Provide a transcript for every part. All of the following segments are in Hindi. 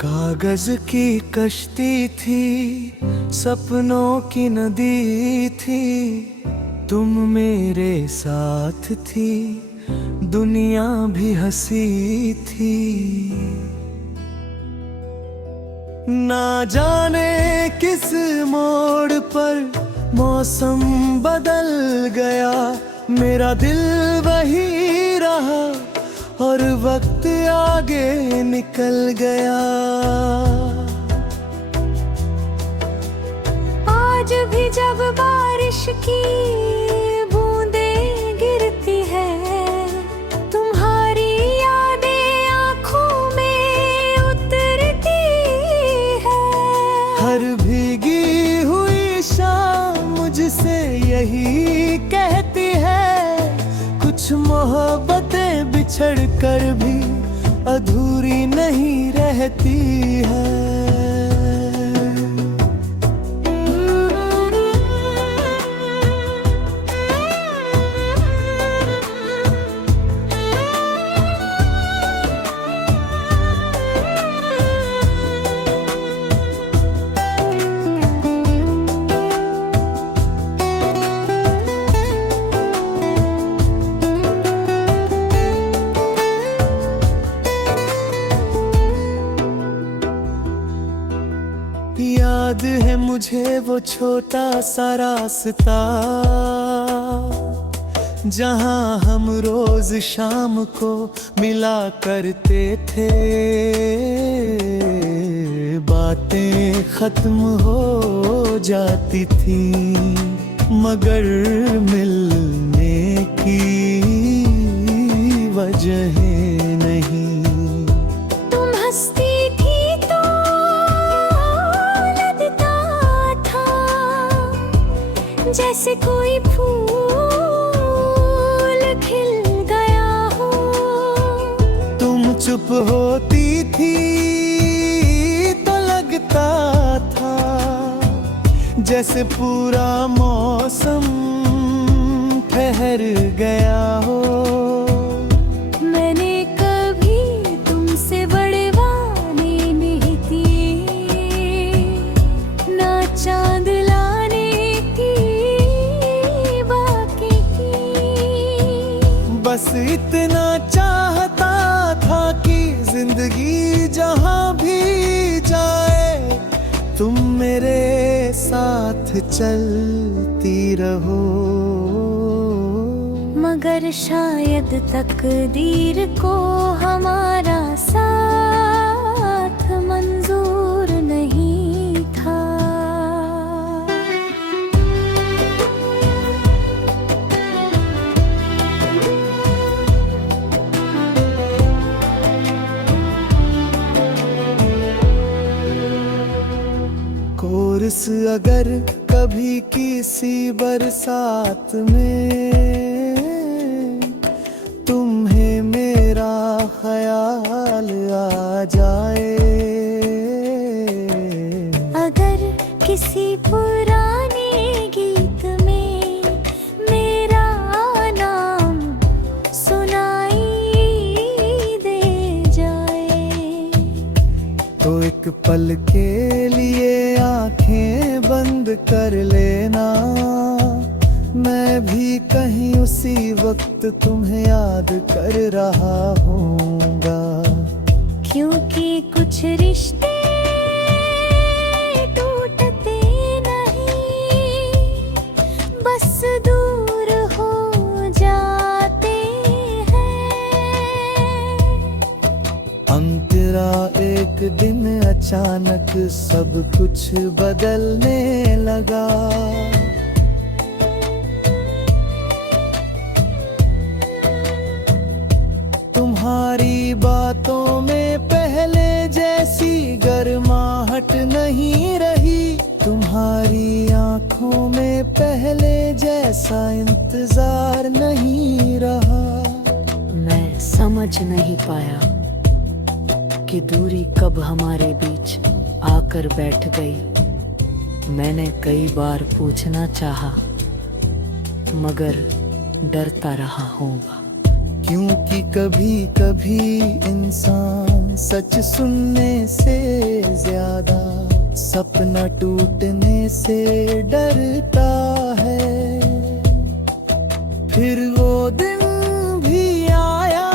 कागज की कश्ती थी, सपनों की नदी थी, तुम मेरे साथ थी, दुनिया भी हंसी थी। ना जाने किस मोड़ पर मौसम बदल गया, मेरा दिल वही रहा और वक्त आगे निकल गया। आज भी जब बारिश की बूंदें गिरती है, तुम्हारी यादें आँखों में उतरती है। हर भीगी हुई शाम मुझसे यही कहती है, कुछ मोहब्बतें बिछड़ कर भी अधूरी नहीं रहती है। याद है मुझे वो छोटा सा रास्ता, जहां हम रोज शाम को मिला करते थे। बातें खत्म हो जाती थी, मगर मिलने की वजह नहीं। तुम हंसती जैसे कोई फूल खिल गया हो। तुम चुप होती थी तो लगता था जैसे पूरा मौसम ठहर गया हो। मैंने कभी तुमसे बड़े वादे नहीं किए, ना चांद बस इतना चाहता था कि जिंदगी जहां भी जाए, तुम मेरे साथ चलती रहो। मगर शायद तकदीर को हमारा साथ मंजूर नहीं था। कोरस अगर कभी किसी बरसात में तुम्हें मेरा ख्याल आ जाए, अगर किसी पुराने गीत में मेरा नाम सुनाई दे जाए, तो एक पल के लिए आंखें बंद कर लेना। मैं भी कहीं उसी वक्त तुम्हें याद कर रहा हूँगा। क्योंकि कुछ रिश्ते टूटते नहीं, बस दूर हो जाते हैं। अंतरा एक दिन अचानक सब कुछ बदलने लगा। तुम्हारी बातों में पहले जैसी गर्माहट नहीं रही, तुम्हारी आंखों में पहले जैसा इंतजार नहीं रहा। मैं समझ नहीं पाया कि दूरी कब हमारे बीच आकर बैठ गई। मैंने कई बार पूछना चाहा, मगर डरता रहा होगा। क्योंकि कभी कभी इंसान सच सुनने से ज्यादा सपना टूटने से डरता है। फिर वो दिन भी आया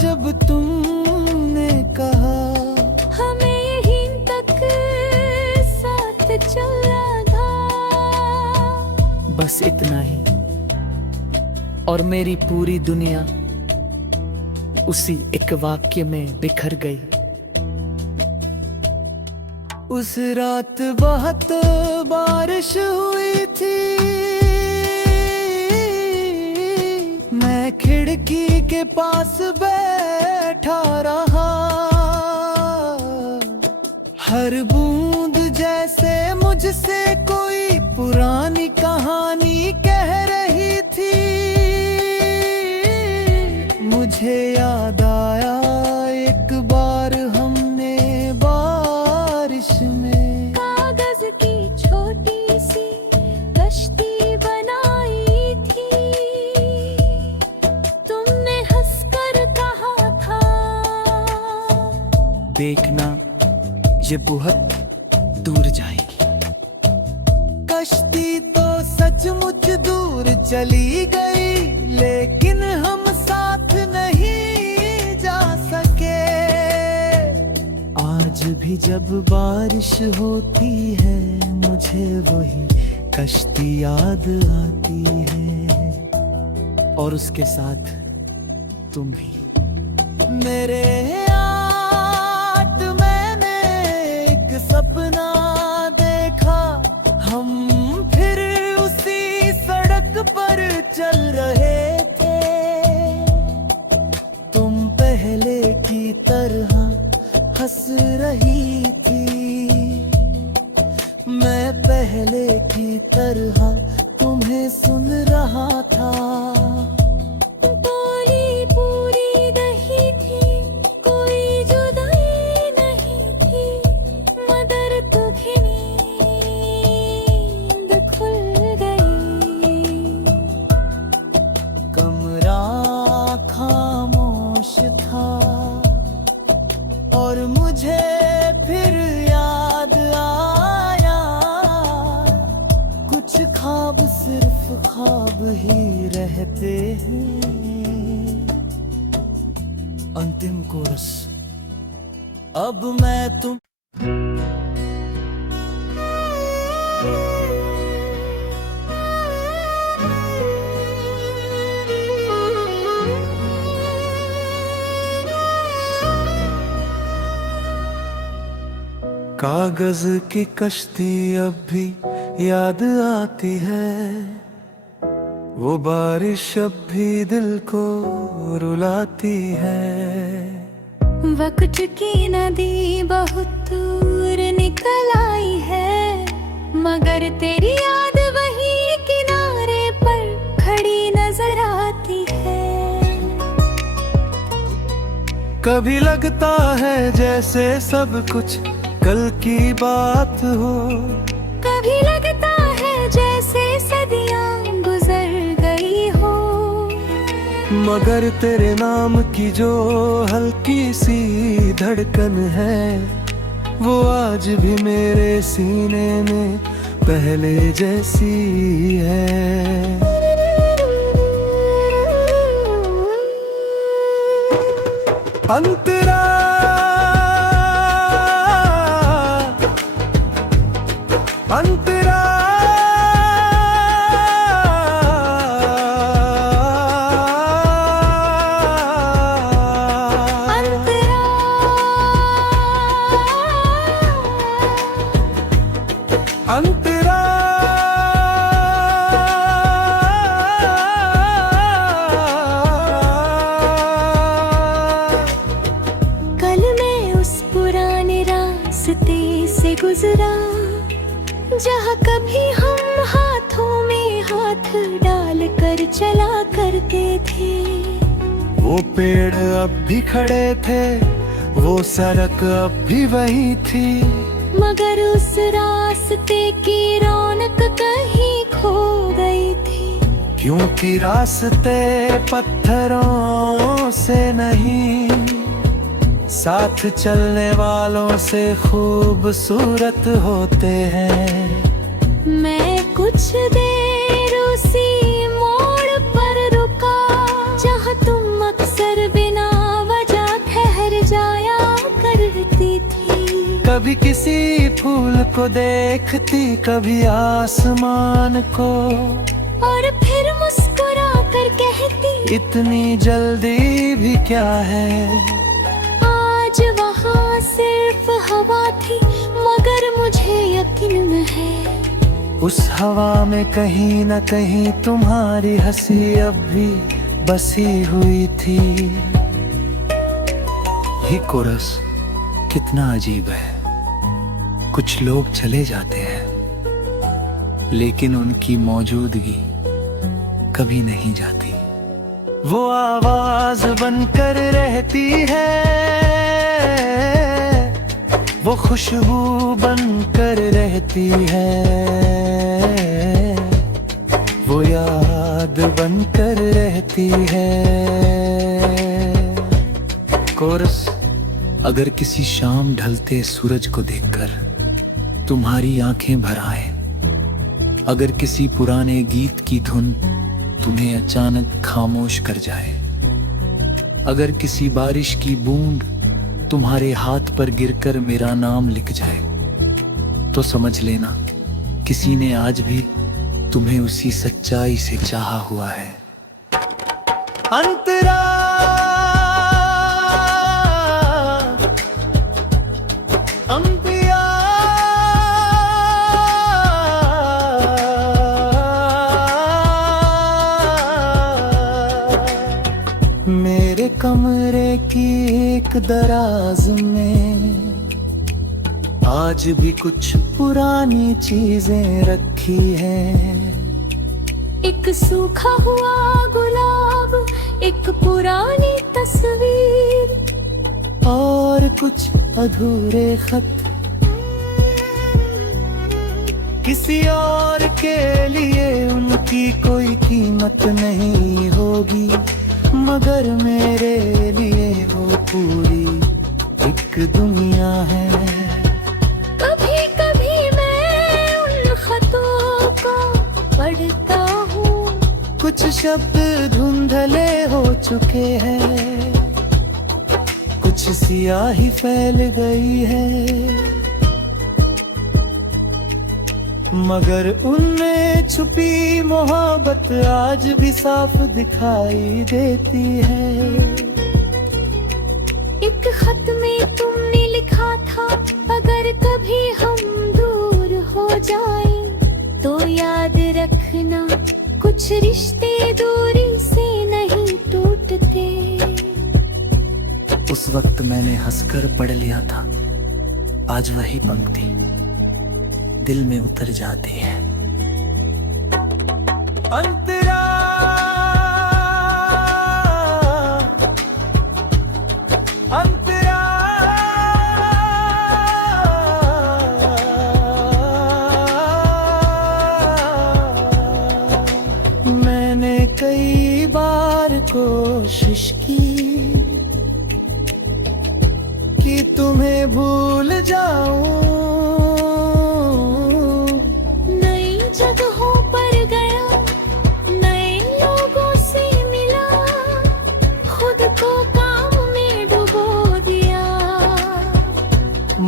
जब तुमने कहा हमें यहीं तक साथ चलना था। बस इतना ही, और मेरी पूरी दुनिया उसी एक वाक्य में बिखर गई। उस रात बहुत बारिश हुई थी, मैं खिड़की के पास बैठा रहा। हर बूंद जैसे मुझसे कोई पुरानी कहानी कह रही थी। मुझे याद आया एक बार हमने बारिश में कागज की छोटी सी कश्ती बनाई थी। तुमने हंसकर कहा था देखना ये बहुत दूर जाएगी। कश्ती तो सचमुच दूर चली गई, लेकिन हम साथ नहीं जा सके। आज भी जब बारिश होती है मुझे वही कश्ती याद आती है, और उसके साथ तुम भी। मेरे सपना देखा, हम फिर उसी सड़क पर चल रहे थे। तुम पहले की तरह हंस रही थी, मैं पहले की तरह तुम्हें सुन रहा था। खामोश था और मुझे फिर याद आया, कुछ ख्वाब सिर्फ ख्वाब ही रहते हैं। अंतिम कोरस। अब मैं तुम कागज की कश्ती अब भी याद आती है, वो बारिश अब भी दिल को रुलाती है। वक्त की नदी बहुत दूर निकल आई है, मगर तेरी याद वही किनारे पर खड़ी नजर आती है। कभी लगता है जैसे सब कुछ कल की बात हो, कभी लगता है जैसे सदियां गुजर गई हो। मगर तेरे नाम की जो हल्की सी धड़कन है, वो आज भी मेरे सीने में पहले जैसी है। अंतरा अंतरा अंतरा कल मैं उस पुराने रास्ते से गुजरा, जहाँ कभी हम हाथों में हाथ डाल कर चला करते थे। वो पेड़ अब भी खड़े थे, वो सड़क अब भी वही थी, मगर उस रास्ते की रौनक कहीं खो गई थी। क्योंकि रास्ते पत्थरों से नहीं साथ चलने वालों से खूबसूरत होते हैं। मैं कुछ देर उसी मोड़ पर रुका जहाँ तुम अक्सर बिना वजह ठहर जाया करती थी। कभी किसी फूल को देखती, कभी आसमान को, और फिर मुस्कुरा कर कहती, इतनी जल्दी भी क्या है। आज वहाँ सिर्फ हवा थी, मगर मुझे यकीन है उस हवा में कहीं न कहीं तुम्हारी हंसी अब भी बसी हुई थी। ये कोरस कितना अजीब है। कुछ लोग चले जाते हैं, लेकिन उनकी मौजूदगी कभी नहीं जाती। वो आवाज बनकर रहती है, वो खुशबू बनकर रहती है, वो याद बनकर रहती है। कोरस, अगर किसी शाम ढलते सूरज को देखकर तुम्हारी आंखें भर आए, अगर किसी पुराने गीत की धुन तुम्हें अचानक खामोश कर जाए, अगर किसी बारिश की बूंद तुम्हारे हाथ पर गिरकर मेरा नाम लिख जाए, तो समझ लेना किसी ने आज भी तुम्हें उसी सच्चाई से चाहा हुआ है। अंतरा अंबिया मेरे कमरे की एक दराज में आज भी कुछ पुरानी चीजें रखी हैं। एक सूखा हुआ गुलाब, एक पुरानी तस्वीर, और कुछ अधूरे खत किसी और के लिए उनकी कोई कीमत नहीं होगी, मगर मेरे लिए वो पूरी एक दुनिया है। कभी कभी मैं उन खतों को पढ़ता हूँ, कुछ शब्द धुंधले हो चुके हैं, कुछ सियाही फैल गई है, मगर उनमें छुपी मोहब्बत आज भी साफ दिखाई देती है। एक खत में तुमने लिखा था, अगर कभी हम दूर हो जाएं, तो याद रखना कुछ रिश्ते दूरी से नहीं टूटते। उस वक्त मैंने हंसकर पढ़ लिया था, आज वही पंक्ति दिल में उतर जाती है। अंतरा अंतरा मैंने कई बार कोशिश की कि तुम्हें भूल जाऊं, नई जगहों पर गया, नए लोगों से मिला, खुद को काम में डुबो दिया,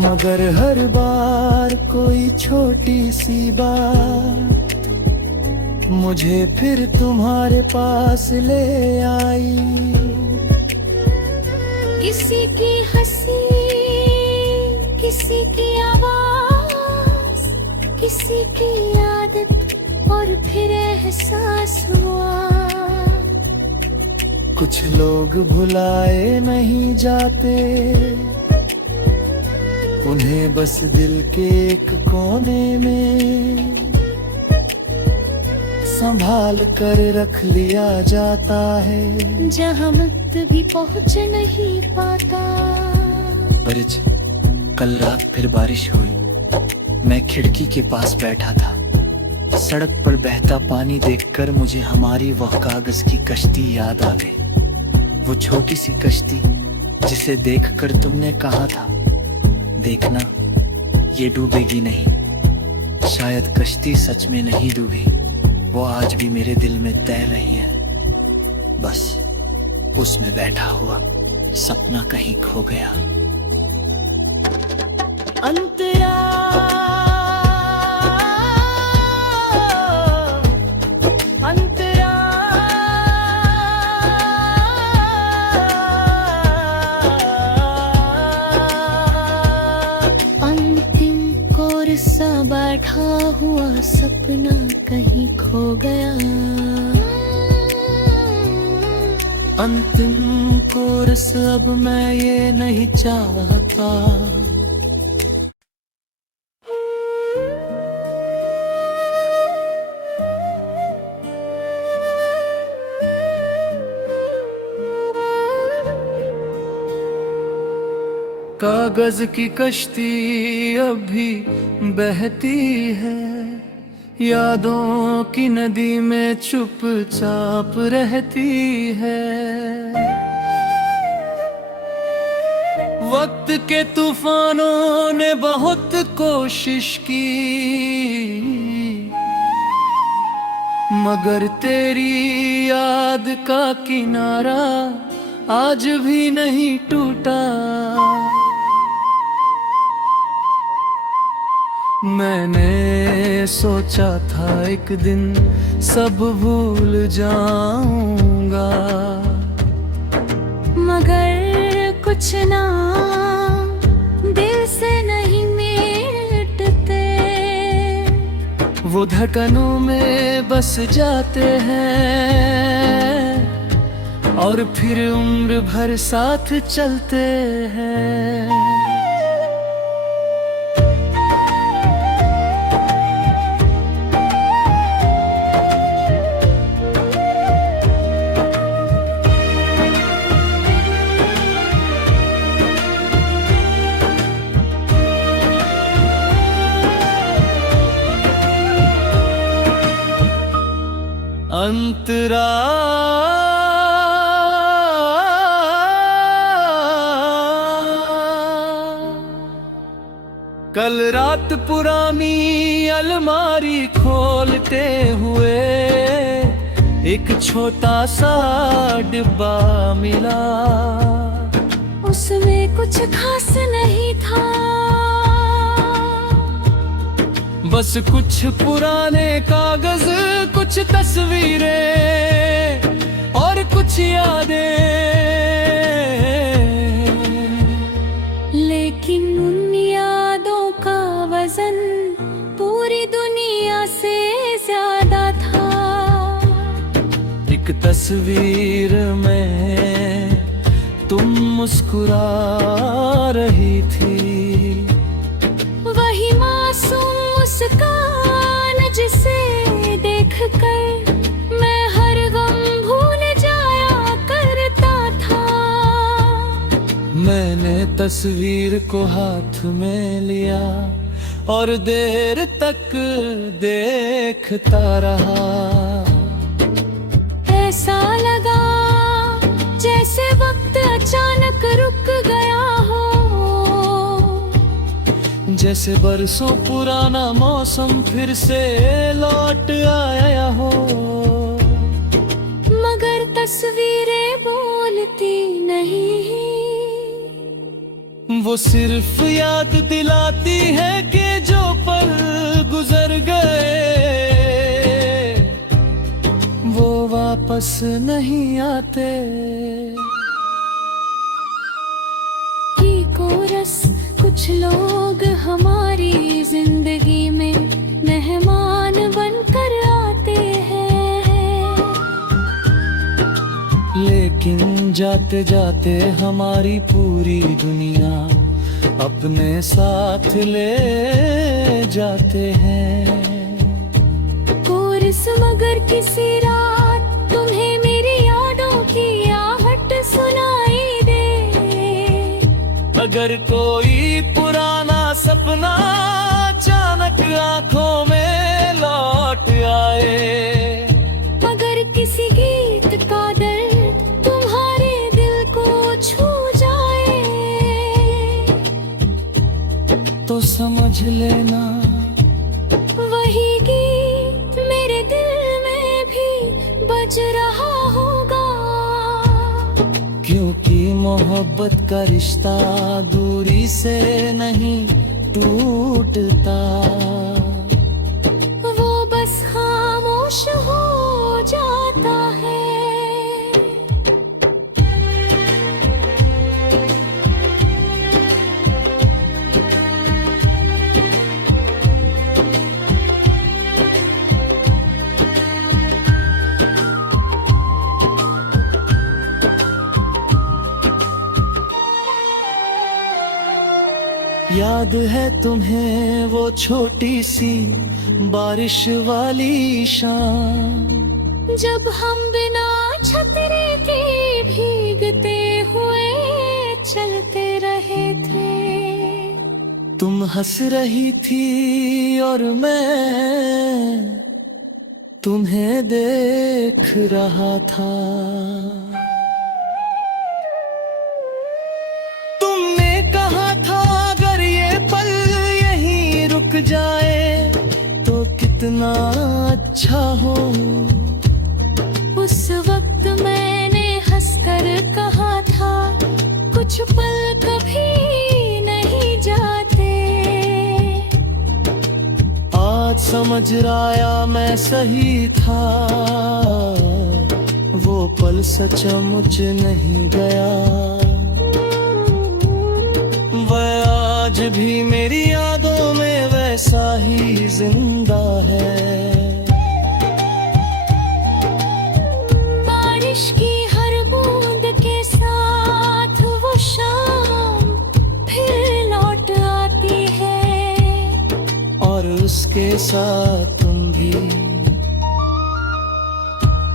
मगर हर बार कोई छोटी सी बात मुझे फिर तुम्हारे पास ले आई। किसी की हंसी, किसी की आवाज, किसी की आदत, और फिर एहसास हुआ कुछ लोग भुलाए नहीं जाते, उन्हें बस दिल के एक कोने में संभाल कर रख लिया जाता है, जहाँ वक्त भी पहुँच नहीं पाता। ब्रिज, कल रात फिर बारिश हुई। मैं खिड़की के पास बैठा था, सड़क पर बहता पानी देखकर मुझे हमारी वह कागज की कश्ती याद आ गई। वो छोटी सी कश्ती जिसे देखकर तुमने कहा था देखना ये डूबेगी नहीं। शायद कश्ती सच में नहीं डूबी, वो आज भी मेरे दिल में तैर रही है। बस उसमें बैठा हुआ सपना कहीं खो गया। अंतरा अंतरा अंतिम कोर सा बैठा हुआ सपना कहीं खो गया। अंतिम कोरस अब मैं ये नहीं चाहता। कागज की कश्ती अभी बहती है, यादों की नदी में चुपचाप रहती है। वक्त के तूफानों ने बहुत कोशिश की, मगर तेरी याद का किनारा आज भी नहीं टूटा। मैंने सोचा था एक दिन सब भूल जाऊंगा, मगर कुछ ना दिल से नहीं मिटते। वो धड़कनों में बस जाते हैं और फिर उम्र भर साथ चलते हैं। अंतरा कल रात पुरानी अलमारी खोलते हुए एक छोटा सा डिब्बा मिला। उसमें कुछ खास नहीं था, बस कुछ पुराने कागज, कुछ तस्वीरें और कुछ यादें। लेकिन उन यादों का वजन पूरी दुनिया से ज्यादा था। एक तस्वीर में तुम मुस्कुरा रही थी, वही मासूम मुस्कान जिसे देखकर मैं हर गम भूल जाया करता था। मैंने तस्वीर को हाथ में लिया और देर तक देखता रहा। ऐसा लगा जैसे वक्त अचानक रुक गया हो, जैसे बरसों पुराना मौसम फिर से लौट आया हो। मगर तस्वीरें बोलती नहीं, वो सिर्फ याद दिलाती है कि जो पल गुजर गए वो वापस नहीं आते। की कोरस कुछ लोग हमारी जिंदगी में मेहमान बनकर आते हैं, लेकिन जाते जाते हमारी पूरी दुनिया अपने साथ ले जाते हैं। कोरस मगर किसी रात तुम्हें मेरी यादों की आहट सुनाई दे। अगर कोई पुराना सपना अचानक आंखों में लौट आए, मगर किसी गीत का दर्द तुम्हारे दिल को छू जाए। तो समझ लेना वही गीत मेरे दिल में भी बज रहा होगा। क्योंकि मोहब्बत का रिश्ता दूरी से नहीं टूटता, वो बस खामोश हो जाता है। याद है तुम्हें वो छोटी सी बारिश वाली शाम, जब हम बिना छतरी के भीगते हुए चलते रहे थे। तुम हंस रही थी और मैं तुम्हें देख रहा था। तुमने कहा था अगर ये पल यहीं रुक जाए तो कितना अच्छा हो। उस वक्त मैंने हंसकर कहा था कुछ पल कभी नहीं जाते। आज समझ आया मैं सही था, वो पल सचमुच नहीं गया। वह आज भी मेरी यादों में वैसा ही जिंदा है। बारिश की हर बूंद के साथ वो शाम फिर लौट आती है, और उसके साथ तुम भी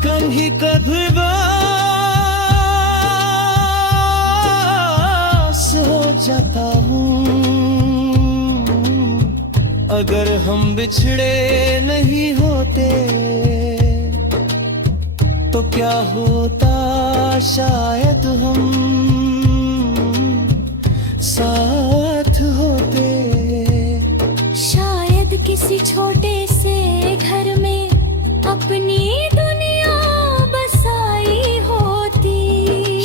कभी कभी हो जाता हूँ। अगर हम बिछड़े नहीं होते तो क्या होता, शायद हम साथ होते। शायद किसी छोटे से घर में अपनी दुनिया बसाई होती।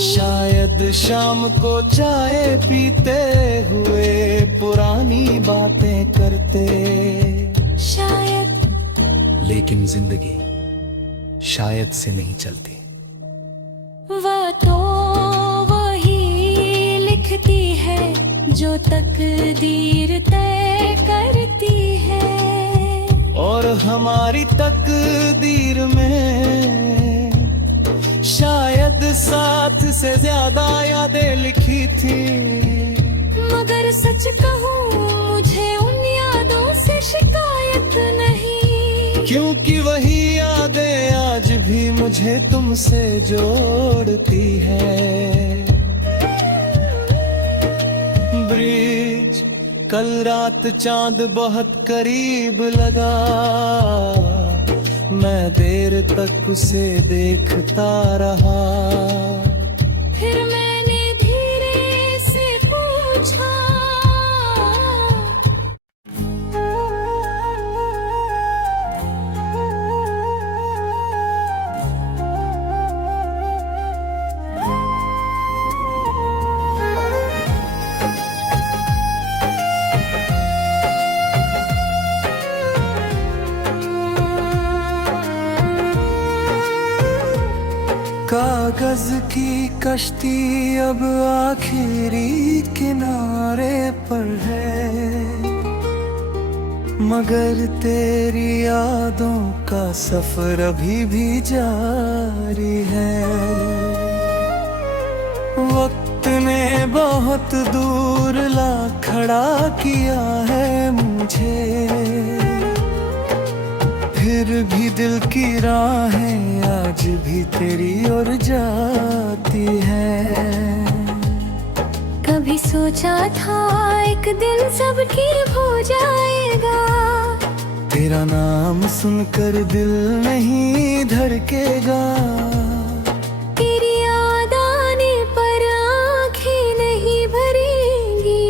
शायद शाम को चाय पीते हुए पुरानी बातें करते। शायद, लेकिन जिंदगी शायद से नहीं चलती। वह तो वही लिखती है जो तकदीर तय करती है। और हमारी तकदीर में शायद साथ से ज्यादा यादें लिखी थी। मगर सच कहूँ मुझे उन यादों से शिकायत नहीं, क्योंकि वही यादें आज भी मुझे तुमसे जोड़ती है। ब्रिज, कल रात चांद बहुत करीब लगा, मैं देर तक उसे देखता रहा। फिर मैंने धीरे से पूछा, कागज की कश्ती अब आखिरी किनारे पर है, मगर तेरी यादों का सफर अभी भी जारी है। वक्त ने बहुत दूर ला खड़ा किया है मुझे, फिर भी दिल की राहें आज भी तेरी ओर जाती है। कभी सोचा था एक दिन सब ठीक हो जाएगा, तेरा नाम सुनकर दिल नहीं धड़केगा। तेरी याद आने पर आँखें नहीं भरेंगी,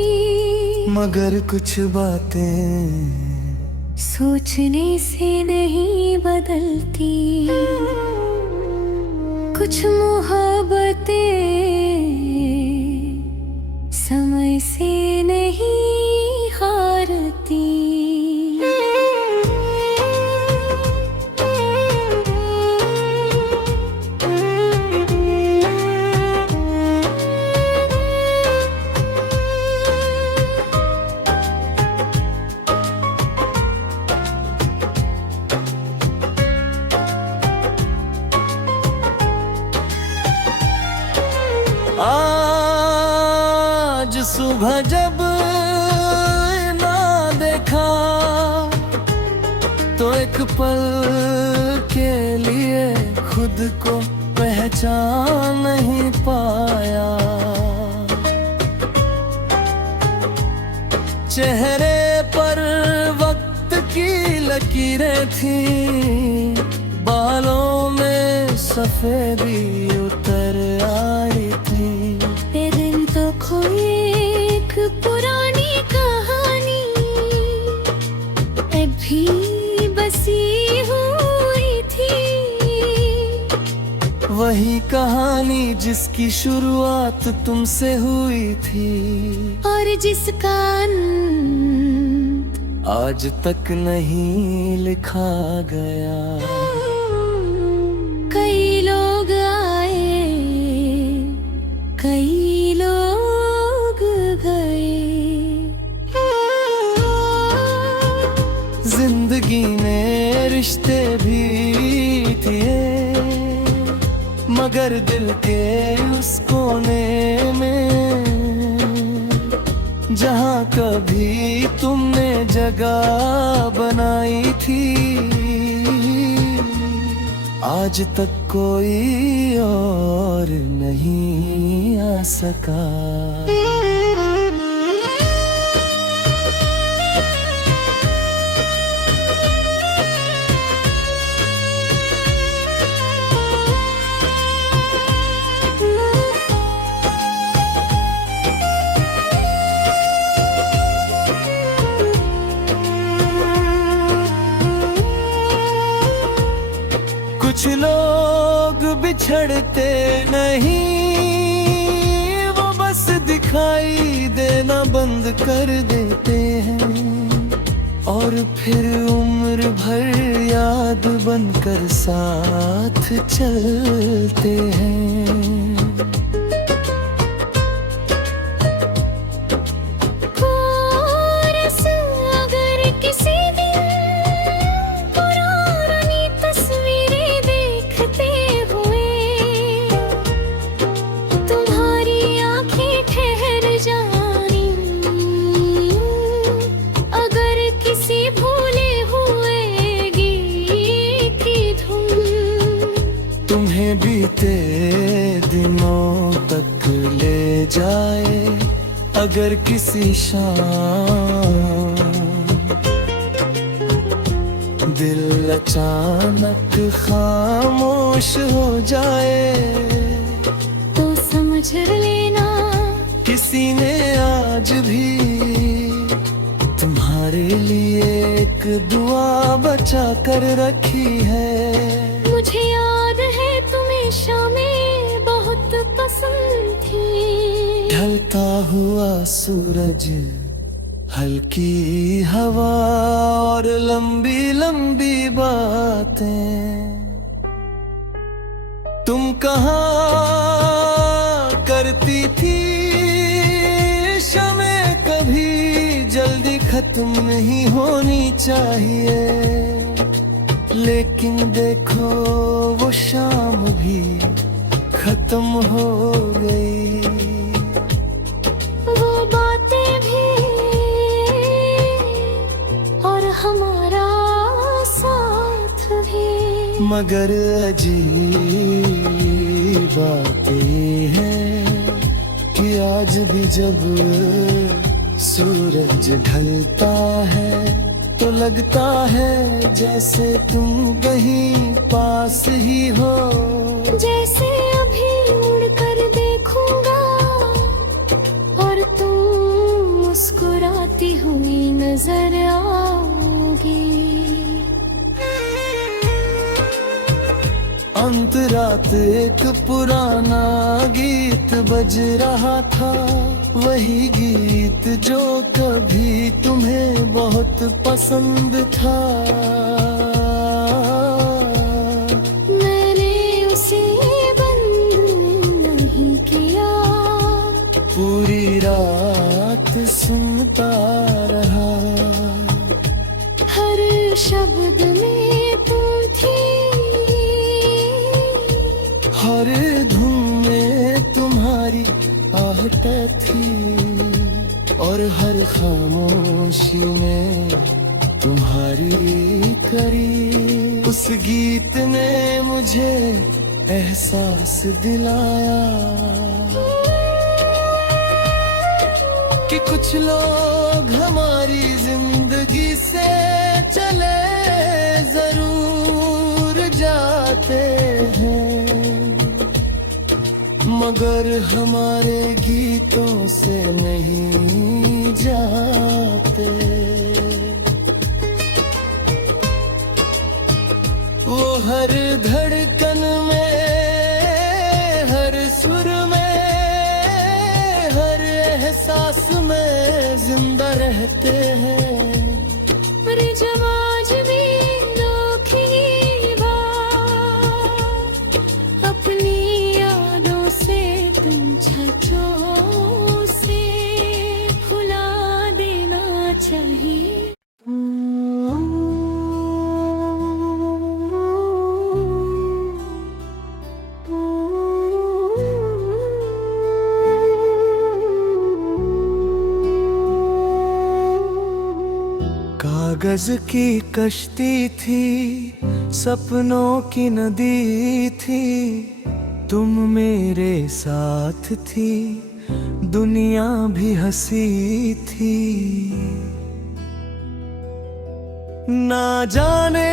मगर कुछ बातें सोचने से नहीं बदलती, कुछ मोहब्बतें समय से नहीं हारती। आज सुबह जब ना देखा तो एक पल के लिए खुद को पहचान नहीं पाया। चेहरे पर वक्त की लकीरें थी, बालों में सफेदी उतर आई थी। ये दिन तो कोई एक पुरानी कहानी अभी बसी हुई थी, वही कहानी जिसकी शुरुआत तुमसे हुई थी और जिसका अंत आज तक नहीं लिखा गया। कई लोग आए, कई लोग गए। जिंदगी में रिश्ते भी थे, मगर दिल के उस कोने में जहाँ कभी तुमने जगह बनाई थी, आज तक कोई और नहीं आ सका। कुछ लोग बिछड़ते नहीं, वो बस दिखाई देना बंद कर देते हैं और फिर उम्र भर याद बनकर साथ चलते हैं। तुम्हें बीते दिनों तक ले जाए अगर किसी शाम दिल अचानक खामोश हो जाए, तो समझ लेना किसी ने आज भी तुम्हारे लिए एक दुआ बचा कर रखी है। मुझे याद है तुम्हें शामें बहुत पसंद थी। ढलता हुआ सूरज, हल्की हवा और लंबी लंबी बातें, तुम कहाँ करती थी शमें, कभी जल्दी खत्म नहीं होनी चाहिए। लेकिन देखो वो शाम भी खत्म हो गई, वो बातें भी और हमारा साथ भी। मगर अजीब बात ये है कि आज भी जब सूरज ढलता है तो लगता है जैसे तुम कहीं पास ही हो, जैसे अभी मुड़कर देखूंगा और तुम मुस्कुराते रोती हुई नजर आओगी। अंत रात एक पुराना गीत बज रहा था, वही गीत जो कभी तुम्हें बहुत पसंद था। मैंने उसे बंद नहीं किया, पूरी रात सुनता रहा। हर शब्द में तुम थी, हर धुन में तुम्हारी आहट थी, और हर खामोशी में तुम्हारी करी। उस गीत ने मुझे एहसास दिलाया कि कुछ लोग हमारी जिंदगी से चले जरूर जाते हैं, मगर हमारे गीतों से नहीं जाते। वो हर धड़कन में, हर सुर में, हर एहसास में जिंदा रहते हैं। पर जब आज भी अपनी यादों से तुम छठों से भुला देना चाहिए। कागज की कश्ती थी, सपनों की नदी थी, तुम मेरे साथ थी, दुनिया भी हंसी थी। ना जाने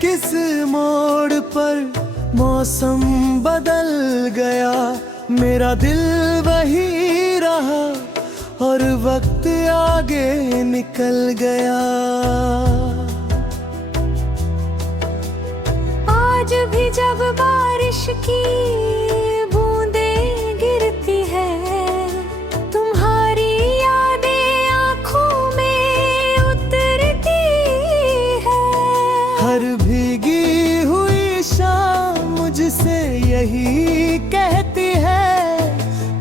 किस मोड़ पर मौसम बदल गया, मेरा दिल वही रहा और वक्त आगे निकल गया। आज भी जब बारिश की बूंदें गिरती है, तुम्हारी यादें आँखों में उतरती है। हर भीगी हुई शाम मुझसे यही कहती है,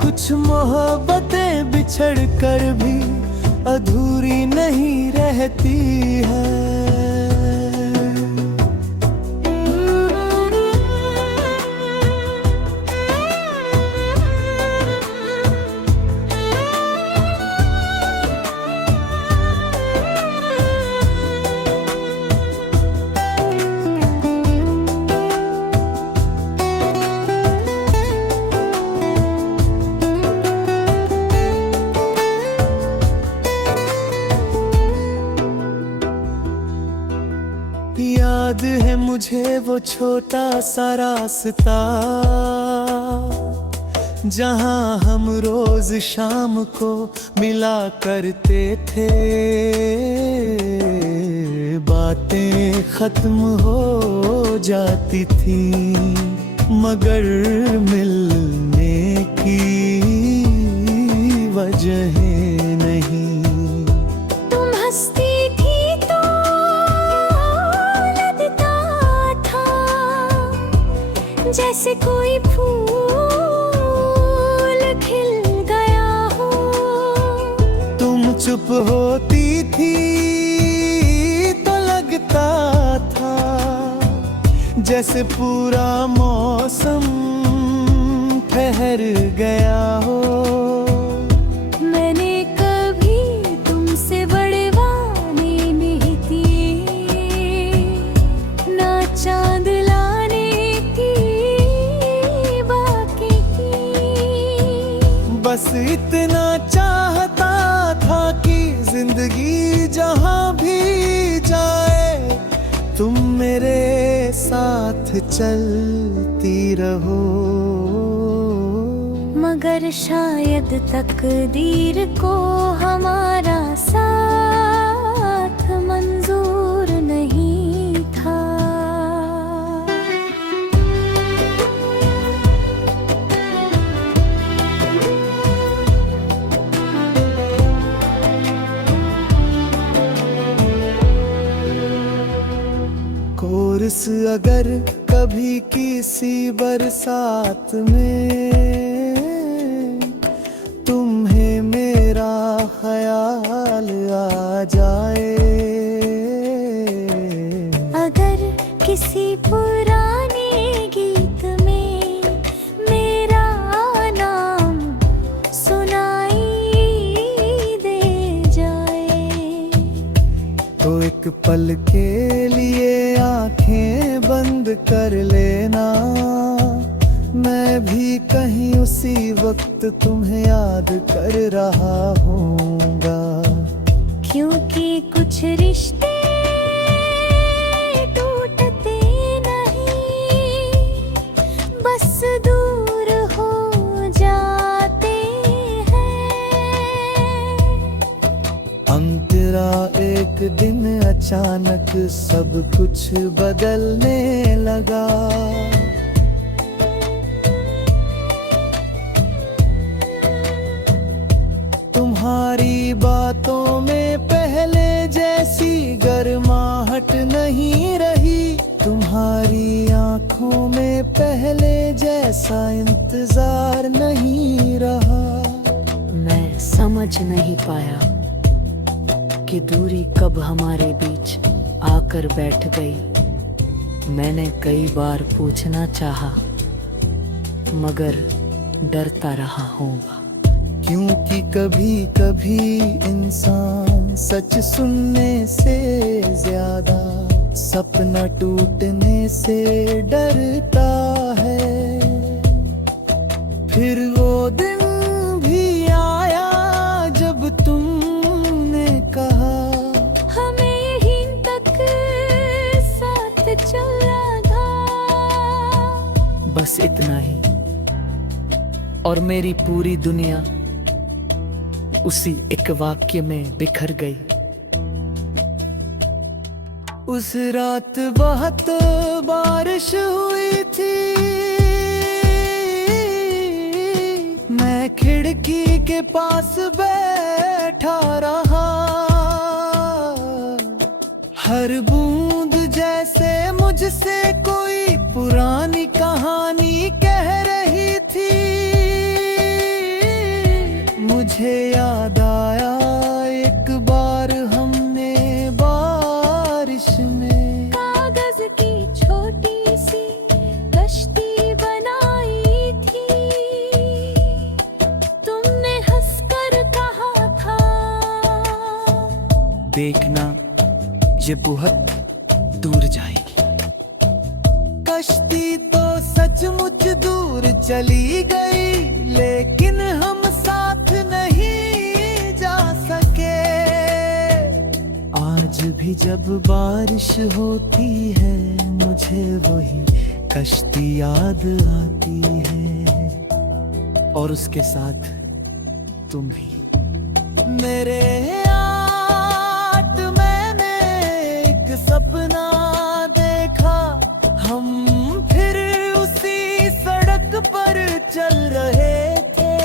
कुछ मोहब्बतें बिछड़ कर भी अधूरी नहीं रहती है। याद है मुझे वो छोटा सा रास्ता, जहाँ हम रोज शाम को मिला करते थे। बातें खत्म हो जाती थी, मगर मिलने की वजह नहीं। तुम हंसती थी तो लगता था जैसे कोई फूल खिल गया हो। तुम चुप होती थी तो लगता था जैसे पूरा मौसम ठहर गया हो। मैंने कभी तुमसे बड़े वादे नहीं किए, ना चांद लाने की बाकी की। बस इतना चाहता था कि जिंदगी जहाँ भी जाए तुम मेरे साथ चलती रहो। मगर शायद तकदीर को हमारा साथ कोरस अगर कभी किसी बरसात में तुम्हें मेरा ख्याल आ जाए, अगर किसी पुराने गीत में मेरा नाम सुनाई दे जाए, तो एक पल के लिए आंखें बंद कर लेना, मैं भी कहीं उसी वक्त तुम्हें याद कर रहा हूँगा। क्योंकि कुछ रिश्ते टूटते नहीं, बस दूर हो जाते हैं। अंतरा एक दिन अचानक सब कुछ बदलने लगा, तुम्हारी बातों में पहले जैसी गर्माहट नहीं रही, तुम्हारी आंखों में पहले जैसा इंतजार नहीं रहा। मैं समझ नहीं पाया कि दूरी कब हमारे बीच आकर बैठ गई। मैंने कई बार पूछना चाहा, मगर डरता रहा होगा। क्योंकि कभी कभी इंसान सच सुनने से ज्यादा सपना टूटने से डरता है। फिर वो दिन भी आया जब तुमने कहा हमें यहीं तक साथ चलना था, बस इतना ही, और मेरी पूरी दुनिया उसी एक वाक्य में बिखर गई। उस रात बहुत बारिश हुई थी, मैं खिड़की के पास बैठा रहा, हर बूंद जैसे मुझसे कोई पुरानी कहानी कह रही थी। मुझे याद आया एक बार हमने बारिश में कागज की छोटी सी कश्ती बनाई थी, तुमने हंसकर कहा था देखना ये बहुत दूर जाएगी। कश्ती तो सचमुच दूर चली गई, लेकिन हम साथ नहीं जा सके। आज भी जब बारिश होती है मुझे वही कश्ती याद आती है, और उसके साथ तुम भी। मेरे मैंने एक सपना देखा, हम फिर उसी सड़क पर चल रहे थे,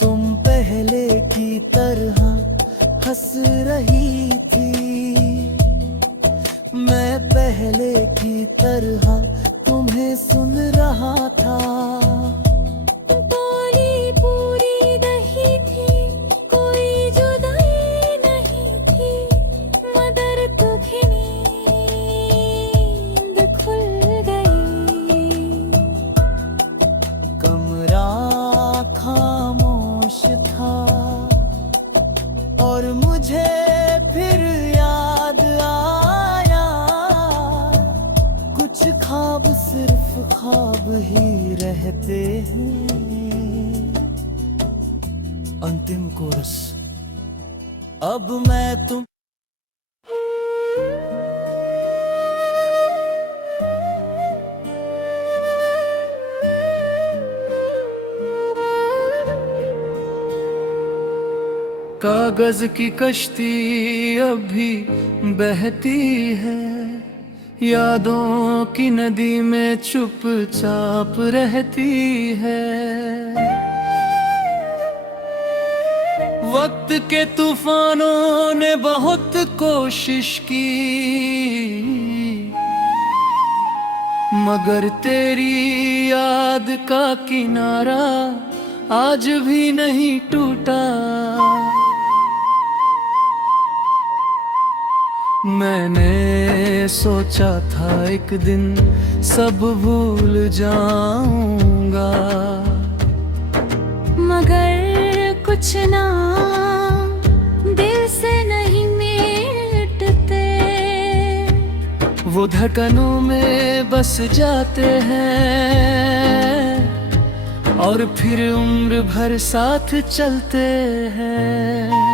तुम पहले की तरह हंस रही थी, मैं पहले की तरह तुम्हें सुन रहा था। बोली पूरी नहीं थी, कोई जुदाई नहीं थी, मगर तुम्हें नींद खुल गई। कमरा खामोश था और मुझे फिर याद आया, कुछ ख्वाब सिर्फ ख्वाब ही रहते हैं। अंतिम कोरस, अब मैं तुम कागज की कश्ती अभी बहती है, यादों की नदी में चुपचाप रहती है। वक्त के तूफानों ने बहुत कोशिश की, मगर तेरी याद का किनारा आज भी नहीं टूटा। मैंने सोचा था एक दिन सब भूल जाऊंगा, मगर कुछ ना दिल से नहीं मिटते। वो धड़कनों में बस जाते हैं और फिर उम्र भर साथ चलते हैं।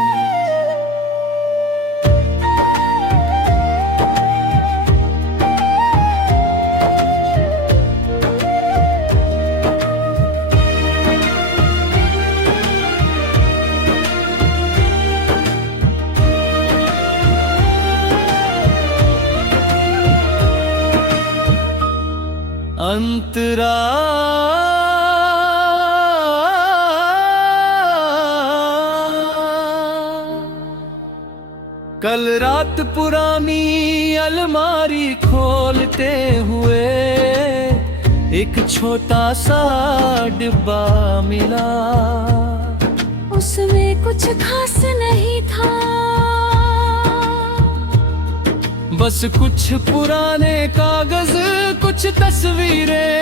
अंतरा कल रात पुरानी अलमारी खोलते हुए एक छोटा सा डिब्बा मिला। उसमें कुछ खास नहीं था, बस कुछ पुराने कागज, कुछ तस्वीरें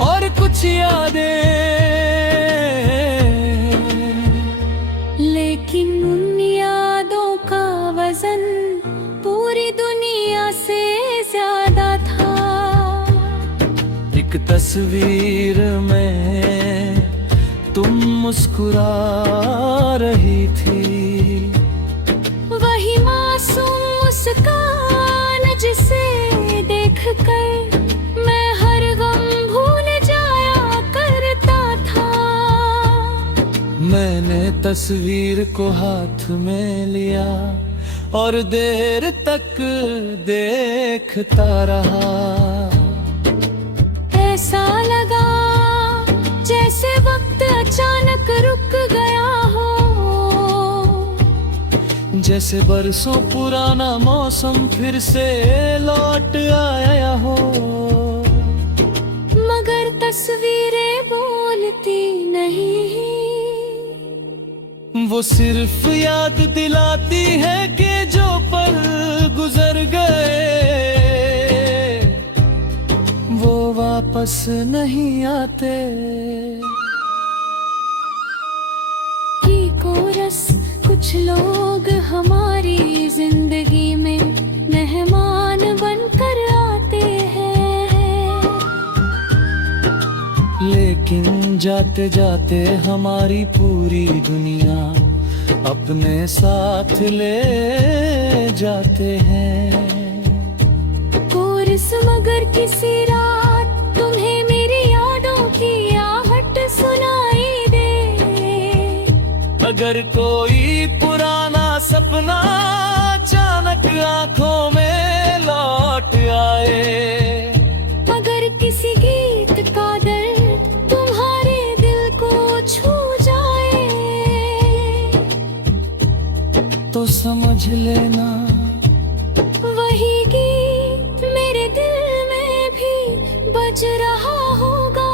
और कुछ यादें। लेकिन उन यादों का वजन पूरी दुनिया से ज्यादा था। एक तस्वीर में तुम मुस्कुरा रही थी, वही मासूम मुस्कान जिसे देखकर मैं हर गम भूल जाया करता था। मैंने तस्वीर को हाथ में लिया और देर तक देखता रहा। ऐसा लगा जैसे वक्त अचानक रुक गया हो, जैसे बरसों पुराना मौसम फिर से लौट आया हो। मगर तस्वीरें बोलती नहीं, वो सिर्फ याद दिलाती है कि जो पल गुजर गए वो वापस नहीं आते। की कोरस कुछ लोग हमारी जिंदगी में मेहमान बनकर आते हैं, लेकिन जाते जाते हमारी पूरी दुनिया अपने साथ ले जाते हैं। कोरस मगर किसी रात तुम्हें मेरी यादों की आहट सुनाई दे। अगर कोई पुराना सपना अचानक आंखों में लौट आए, अगर किसी गीत का दर्द तुम्हारे दिल को छू जाए, तो समझ लेना वही गीत मेरे दिल में भी बज रहा होगा।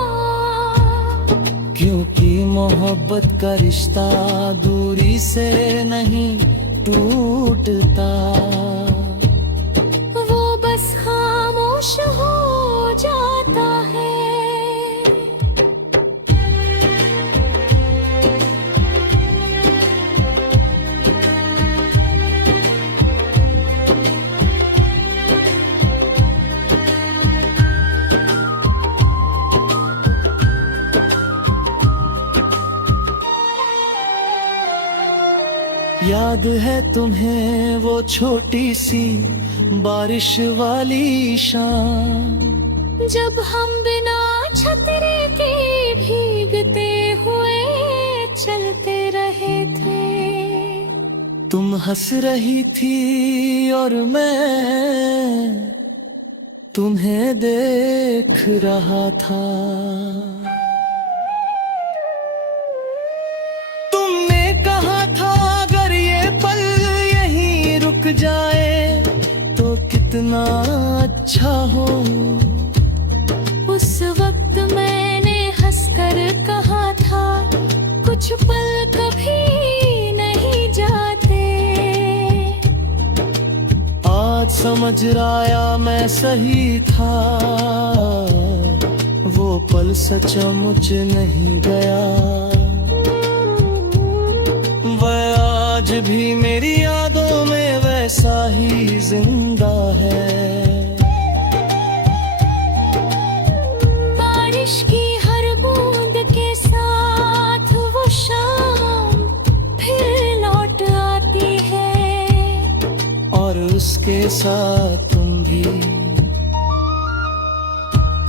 क्योंकि मोहब्बत का रिश्ता दूरी से नहीं टूटता, वो बस खामोश हो जाता है। याद है तुम्हें वो छोटी सी बारिश वाली शाम, जब हम बिना छतरी के भीगते हुए चलते रहे थे। तुम हंस रही थी और मैं तुम्हें देख रहा था। तुमने जाए तो कितना अच्छा हो। उस वक्त मैंने हंसकर कहा था, कुछ पल कभी नहीं जाते। आज समझ राया मैं सही था, वो पल सचमुच नहीं गया। वह आज भी मेरी यादों में वैसा ही जिंदा है। बारिश की हर बूंद के साथ वो शाम फिर लौट आती है, और उसके साथ तुम भी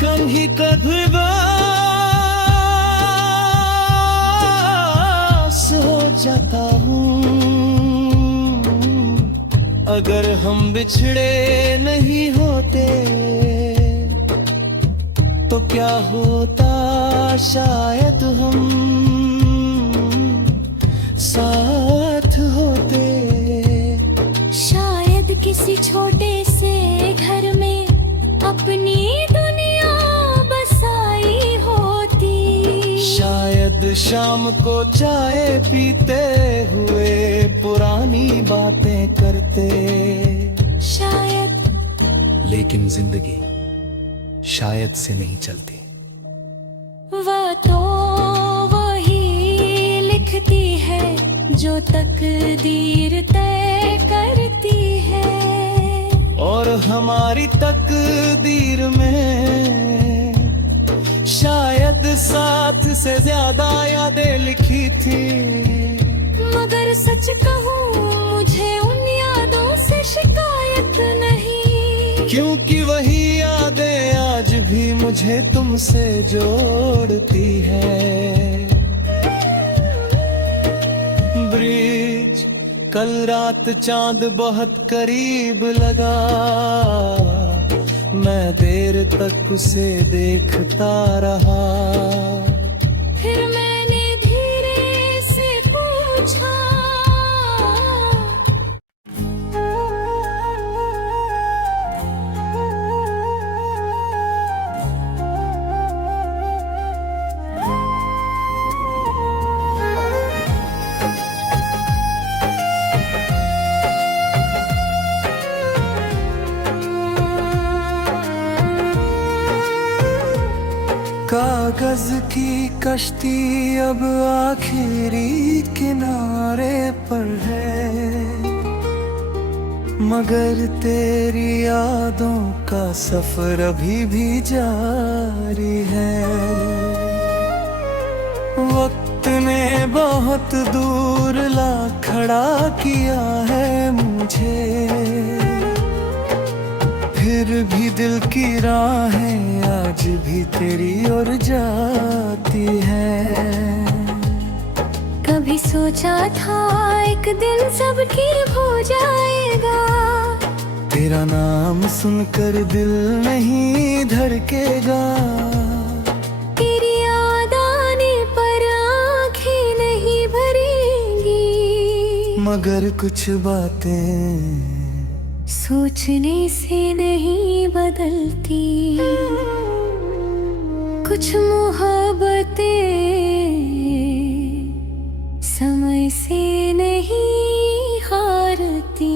कहीं कभी हो जाता हूँ। अगर हम बिछड़े नहीं होते तो क्या होता, शायद हम साथ होते। शायद किसी छोटे से घर में अपनी दुनिया बसाई होती। शायद शाम को चाय पीते हुए पुरानी बातें करते। शायद, लेकिन जिंदगी शायद से नहीं चलती। वह तो वही लिखती है जो तकदीर तय करती है। और हमारी तकदीर में शायद साथ से ज्यादा यादें लिखी थी। मगर सच कहूँ मुझे उन यादों से शिकायत नहीं, क्योंकि वही यादें आज भी मुझे तुमसे जोड़ती है। ब्रिज, कल रात चांद बहुत करीब लगा, मैं देर तक उसे देखता रहा। फिर मैंने धीरे से पूछा, कागज की कश्ती अब आखिरी किनारे पर है, मगर तेरी यादों का सफर अभी भी जारी है। वक्त ने बहुत दूर ला खड़ा किया है मुझे, फिर भी दिल की राहें आज भी तेरी ओर जाती है। कभी सोचा था एक दिन सब ठीक हो जाएगा, तेरा नाम सुनकर दिल नहीं धड़केगा। तेरी याद आने पर आँखें नहीं भरेंगी, मगर कुछ बातें सोचने से नहीं बदलती। कुछ मोहब्बतें समय से नहीं हारती।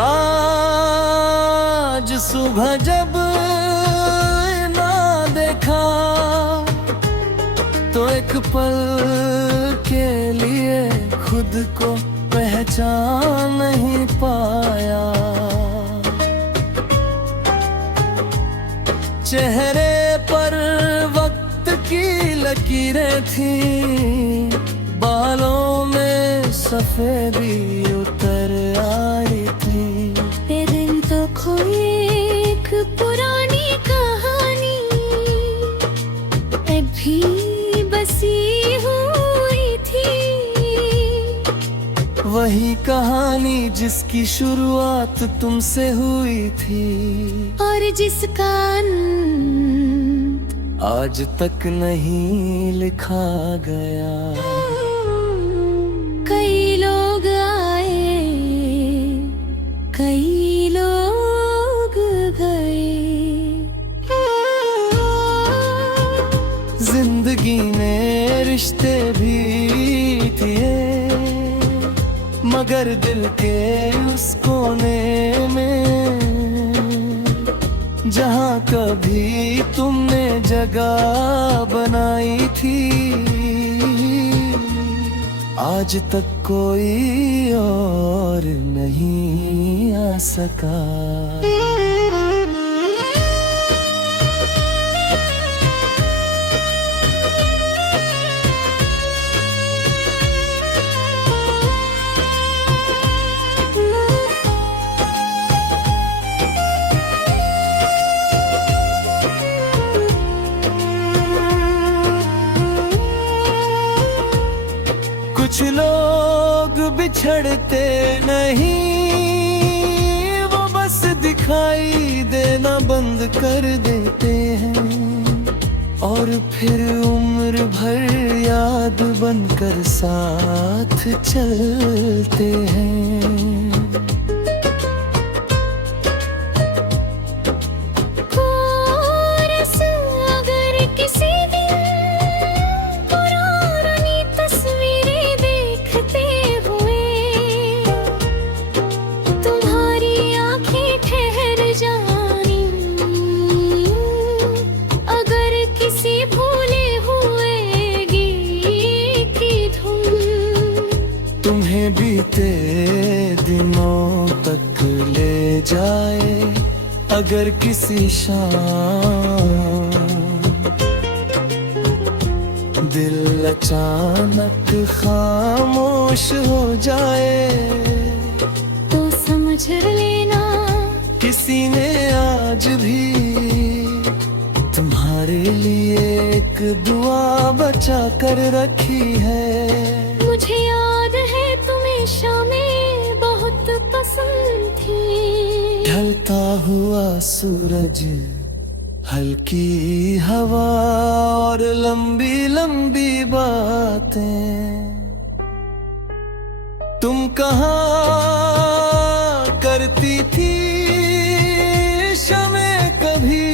आज सुबह जब ना देखा तो एक पल के लिए खुद को पहचान नहीं पाया। चेहरे पर वक्त की लकीरें थी, बालों में सफेदी उतर आई थी। ये दिन तो कोई एक पुरानी कहानी, वही कहानी जिसकी शुरुआत तुमसे हुई थी, और जिसका अंत आज तक नहीं लिखा गया। कई लोग आए, कई लोग गए। जिंदगी में रिश्ते भी थे, मगर दिल के उस कोने में जहाँ कभी तुमने जगह बनाई थी, आज तक कोई और नहीं आ सका। कुछ लोग बिछड़ते नहीं, वो बस दिखाई देना बंद कर देते हैं, और फिर उम्र भर याद बनकर साथ चलते हैं। तुम्हें बीते दिनों तक ले जाए अगर किसी शाम, दिल अचानक खामोश हो जाए, तो समझ लेना किसी ने आज भी तुम्हारे लिए एक दुआ बचा कर रखी है। मुझे याद है तुम्हें शामें बहुत पसंद थी। ढलता हुआ सूरज, हल्की हवा और लंबी लंबी बातें, तुम कहाँ करती थी शमें, कभी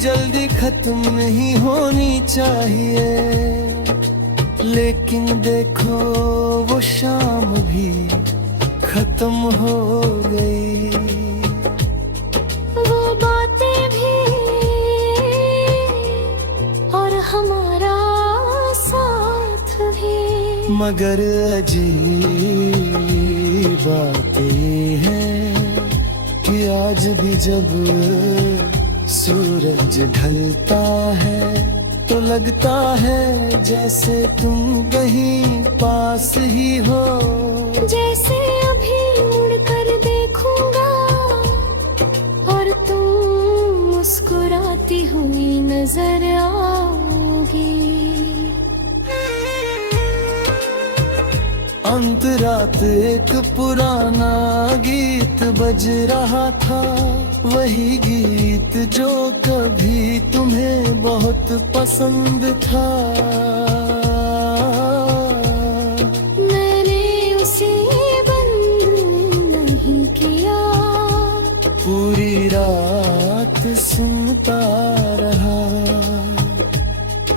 जल्दी खत्म नहीं होनी चाहिए, लेकिन देखो वो शाम भी खत्म हो गई, वो बातें भी और हमारा साथ भी। मगर अजीब बात ये है कि आज भी जब सूरज ढलता है तो लगता है जैसे तुम कहीं पास ही हो, जैसे अभी मुड़कर देखूंगा और तुम मुस्कुराती हुई नजर आओगी। अंत रात एक पुराना गीत बज रहा था, वही गीत जो कभी तुम्हें बहुत पसंद था। मैंने उसे बंद नहीं किया, पूरी रात सुनता रहा,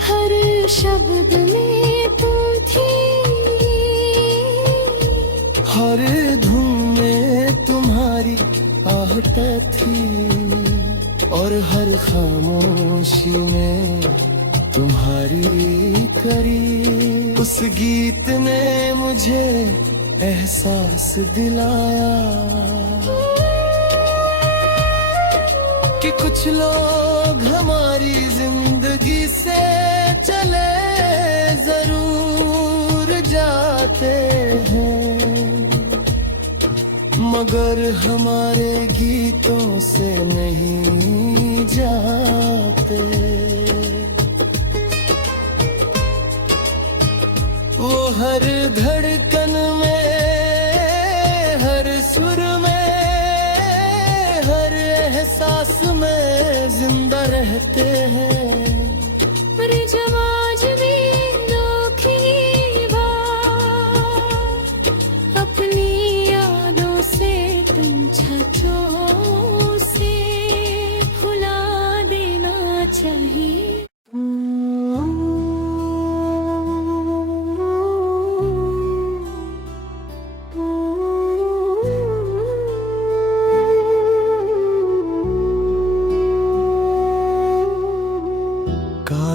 हर शब्द में तुम थी, हर धुन में तुम्हारी आहट थी, और हर खामोशी में तुम्हारी करी। उस गीत ने मुझे एहसास दिलाया कि कुछ लोग हमारी जिंदगी से चले जरूर जाते हैं, मगर हमारे गीतों से नहीं जाते। वो हर धड़कन में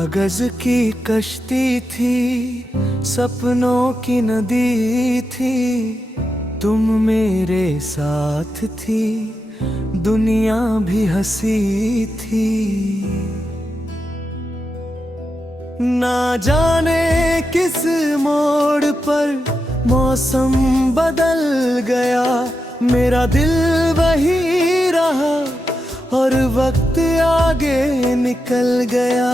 कागज की कश्ती थी, सपनों की नदी थी, तुम मेरे साथ थी, दुनिया भी हंसी थी। ना जाने किस मोड़ पर मौसम बदल गया, मेरा दिल वही रहा और वक्त आगे निकल गया।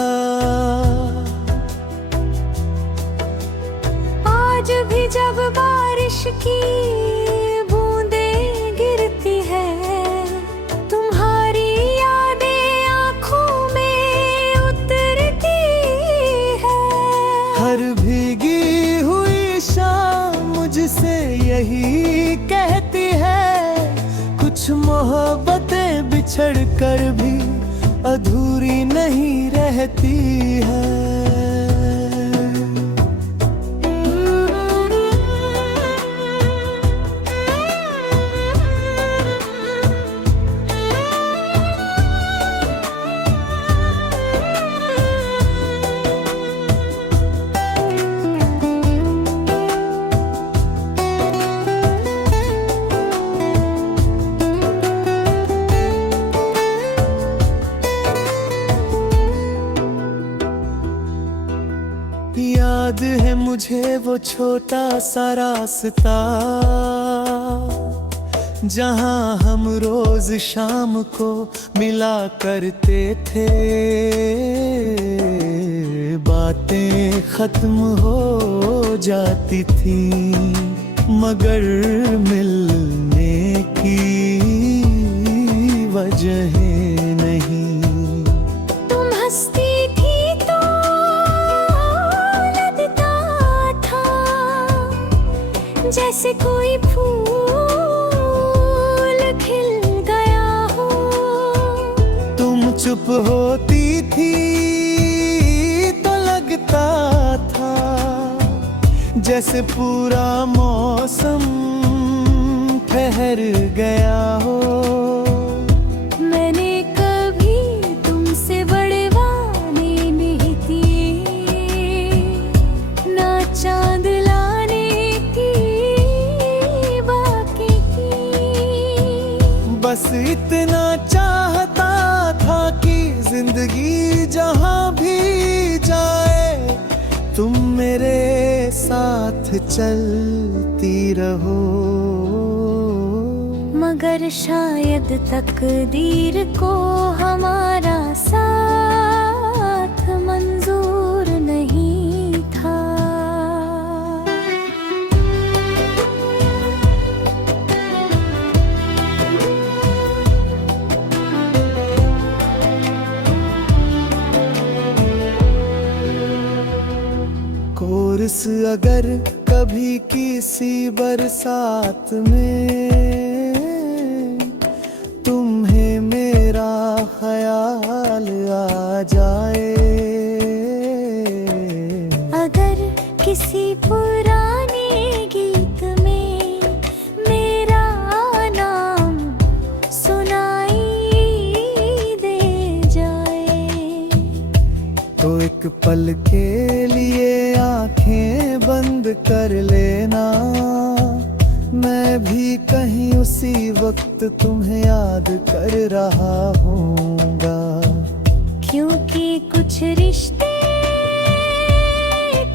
आज भी जब बारिश की बूंदें गिरती है, तुम्हारी यादें आँखों में उतरती है। हर भीगी हुई शाम मुझसे यही कहती है, कुछ मोहब्बतें बिछड़ कर भी अधूरी नहीं रहती है। याद है मुझे वो छोटा सा रास्ता, जहां हम रोज शाम को मिला करते थे। बातें खत्म हो जाती थी, मगर मिलने की वजह नहीं। तुम हंसती जैसे कोई फूल खिल गया हो। तुम चुप होती थी तो लगता था जैसे पूरा मौसम ठहर गया हो। मैंने कभी तुमसे बड़े वादे नहीं किए, ना चांद बस इतना चाहता था कि जिंदगी जहां भी जाए, तुम मेरे साथ चलती रहो। मगर शायद तकदीर को हमारा साथ मंजूर नहीं था। कोरस अगर कभी किसी बरसात में तुम्हें मेरा ख्याल आ जाए, अगर किसी पुराने गीत में मेरा नाम सुनाई दे जाए, तो एक पल के लिए आंखें बंद कर लेना। मैं भी कहीं उसी वक्त तुम्हें याद कर रहा हूँगा। क्योंकि कुछ रिश्ते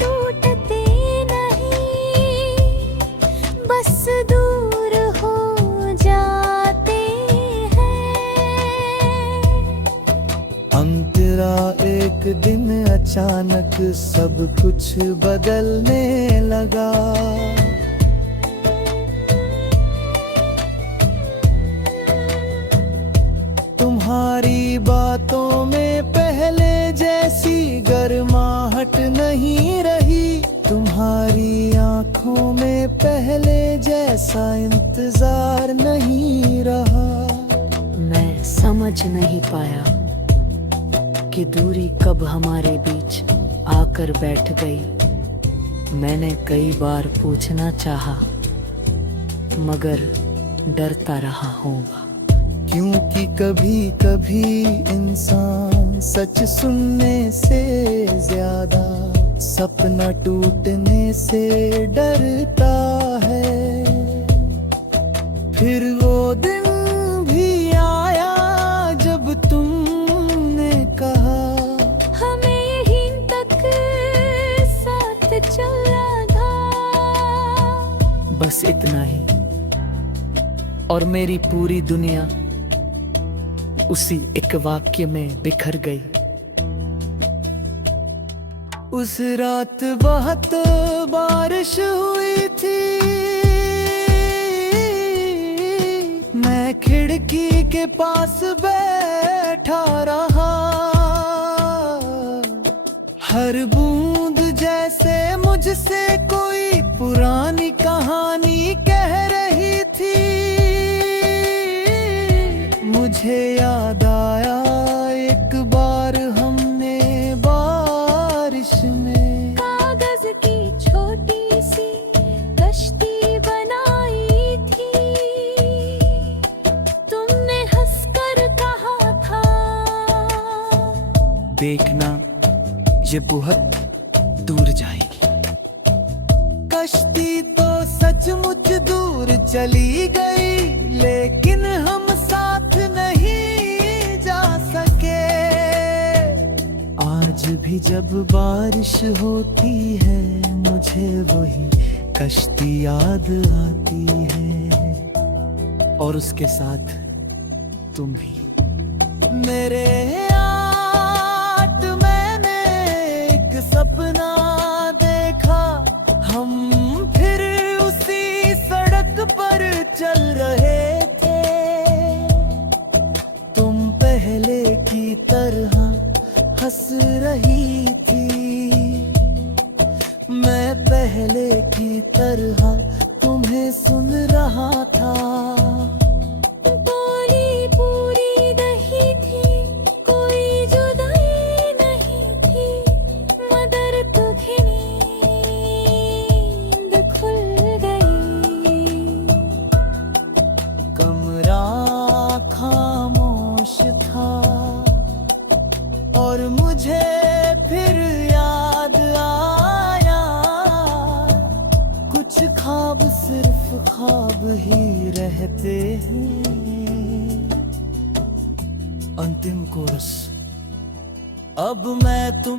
टूटते नहीं, बस दूर हो जाते हैं। अंतरा एक दिन अचानक सब कुछ बदलने लगा। तुम्हारी बातों में पहले जैसी गर्माहट नहीं रही, तुम्हारी आंखों में पहले जैसा इंतजार नहीं रहा। मैं समझ नहीं पाया कि दूरी कब हमारे बीच आकर बैठ गई। मैंने कई बार पूछना चाहा, मगर डरता रहा होगा। क्योंकि कभी कभी इंसान सच सुनने से ज्यादा सपना टूटने से डरता है। फिर वो दिन भी आया जब तुमने कहा हमें यहीं तक साथ चलना था। बस इतना ही, और मेरी पूरी दुनिया उसी एक वाक्य में बिखर गई। उस रात बहुत बारिश हुई थी, मैं खिड़की के पास बैठा रहा। हर बूंद जैसे मुझसे कोई पुरानी कहानी कह रही थी। मुझे याद आया एक बार हमने बारिश में कागज की छोटी सी कश्ती बनाई थी। तुमने हंसकर कहा था देखना ये बहुत दूर जाएगी। कश्ती तो सचमुच दूर चली गई, लेकिन हम साथ नहीं जा सके। आज भी जब बारिश होती है मुझे वही कश्ती याद आती है, और उसके साथ तुम भी। मेरे सपना देखा, हम फिर उसी सड़क पर चल रहे थे। तुम पहले की तरह हंस रही थी, मैं पहले की तरह तुम्हें सुन रहा था। बोली पूरी नहीं थी, कोई जुदाई नहीं थी, मगर तुझे नींद खुल गई। कमरा खामोश था और मुझे फिर याद आया, कुछ ख्वाब सिर्फ ख्वाब ही रहते हैं। अंतिम कोरस, अब मैं तुम